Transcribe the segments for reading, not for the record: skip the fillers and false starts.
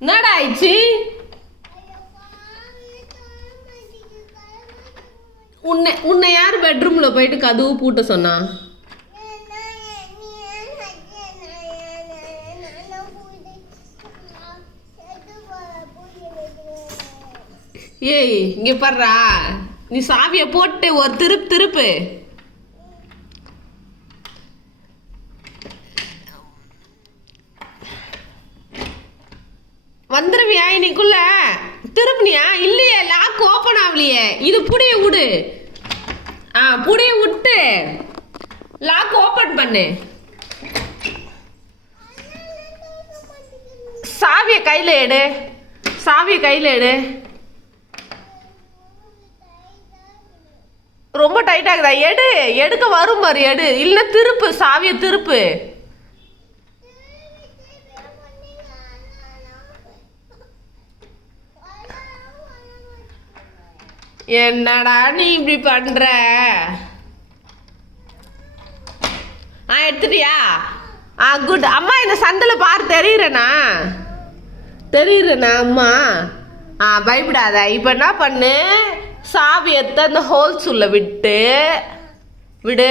என்னடா ஆயிடுச்சு? உன்னை யார் பெட்ரூம்ல போயிட்டு கதவு பூட்ட சொன்னா? ஏய் இங்க பாருடா, நீ சாவிய போட்டு ஒரு திருப்பு. வந்துருவியா இன்னைக்குள்ள? திருப்பினியா? இல்லையே, லாக் ஓப்பன் ஆகலையே. இது புடிய விடு. புடிய விட்டு லாக் ஓப்பன் பண்ணு. சாவிய கையில எடு. ரொம்ப டைட் ஆகுதா? எடுக்க வரும் பாரு, எடு. இல்ல திருப்பு, சாவிய திருப்பு. என்னடா நீ இப்படி பண்ற? எடுத்துட்டியா? குட். அம்மா இந்த சந்தில பாரு, தெரியுறேனா அம்மா? பயப்படாத. இப்ப என்ன பண்ணு, சாவி எடுத்து அந்த ஹோல்ஸ் உள்ள விடு.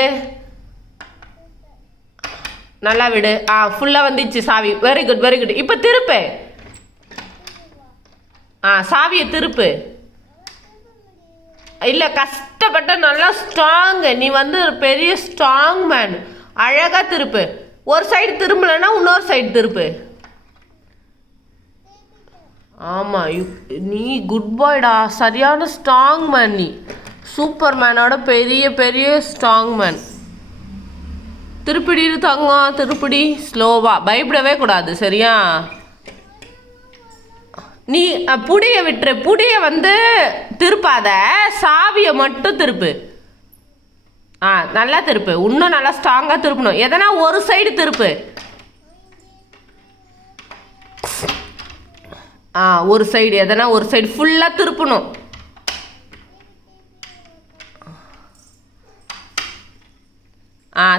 நல்லா விடு. ஃபுல்லா வந்துச்சு சாவி. Very good. இப்ப திருப்பு. சாவியை திருப்பு. இல்ல, கஷ்டப்பட்ட நல்லா ஸ்ட்ராங். நீ வந்து பெரிய ஸ்ட்ராங் மேன். அழகா திருப்பு. ஒரு சைடு திரும்பலன்னா இன்னொரு சைடு திருப்பு. ஆமா, நீ குட் பாய்டா. சரியான ஸ்ட்ராங் மேன். நீ சூப்பர் மேனோட பெரிய ஸ்ட்ராங் மேன். திருப்பிடி தங்கம், திருப்பிடி ஸ்லோவா. பயப்படவே கூடாது, சரியா? நீ புடிய விட்டுரு. புடிய வந்து திருப்பாத, சாவியை மட்டும் திருப்பு. நல்லா திருப்பு. இன்னும் நல்லா ஸ்ட்ராங்கா திருப்பணும். எதனா ஒரு சைடு திருப்பு. ஒரு சைடு, எதனா ஒரு சைடு ஃபுல்லா திருப்பணும்.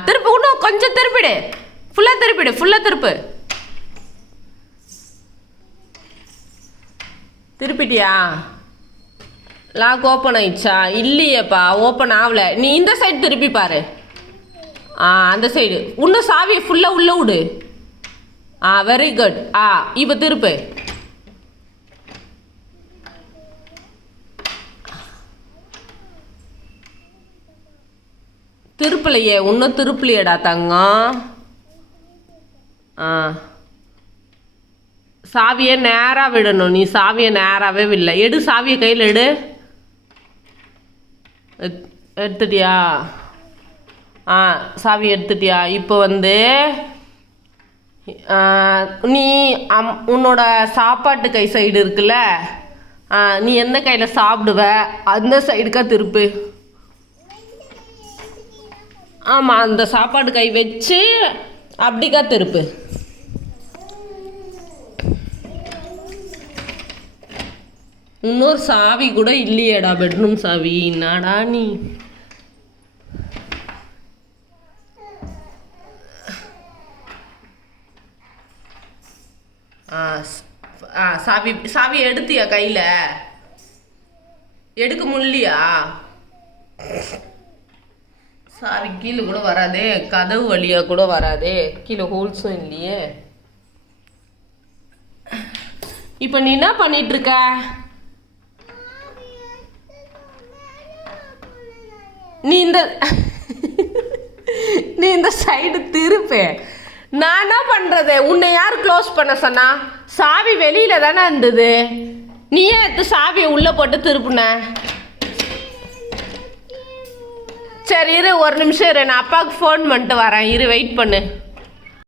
திருப்பு. இன்னும் கொஞ்சம் திருப்பிடு. ஃபுல்லா திருப்பு. திருப்பிட்டியா? லாக் ஓப்பன் ஆயிடுச்சா? இல்லையேப்பா, ஓப்பன் ஆகல. நீ இந்த சைடு திருப்பி பாரு. அந்த சைடு. இன்னும் சாவியை ஃபுல்லா உள்ள விடு. Very good. இப்போ திருப்பு. திருப்பலையே, இன்னும் திருப்பலையடா தங்கம். சாவியை நேரா விடணும். நீ சாவியை நேராவே விடல. எடு, சாவியை கையில் எடு. எடுத்துட்டியா? சாவி எடுத்துட்டியா? இப்போ வந்து நீ உன்னோட சாப்பாட்டு கை சைடு இருக்குல்ல, நீ எந்த கையில் சாப்பிடுவ அந்த சைடுக்கா திருப்பு. ஆமாம், அந்த சாப்பாடு கை வச்சு அப்படிக்கா திருப்பு. இன்னொரு சாவி கூட இல்லையேடா, பெட்ரூம் சாவி. என்னடா நீ? சாவி எடுத்தியா? கையில எடுக்க முடியலையா? சாவி கீழே கூட வராதே, கதவு வழியா கூட வராதே, கீழே ஹோல்ஸும் இல்லையே. இப்ப நீ என்ன பண்ணிட்டு இருக்க? நீ இந்த சைடு திருப்பு. நான் என்ன பண்றது? உன்னை யார் க்ளோஸ் பண்ண சொன்னா? சாவி வெளியில தானே இருந்தது. நீ ஏன் எடுத்து சாவியை உள்ள போட்டு திருப்புன? சரி இரு, ஒரு நிமிஷம் இரு, நான் அப்பாவுக்கு ஃபோன் பண்ணிட்டு வரேன். இரு, வெயிட் பண்ணு.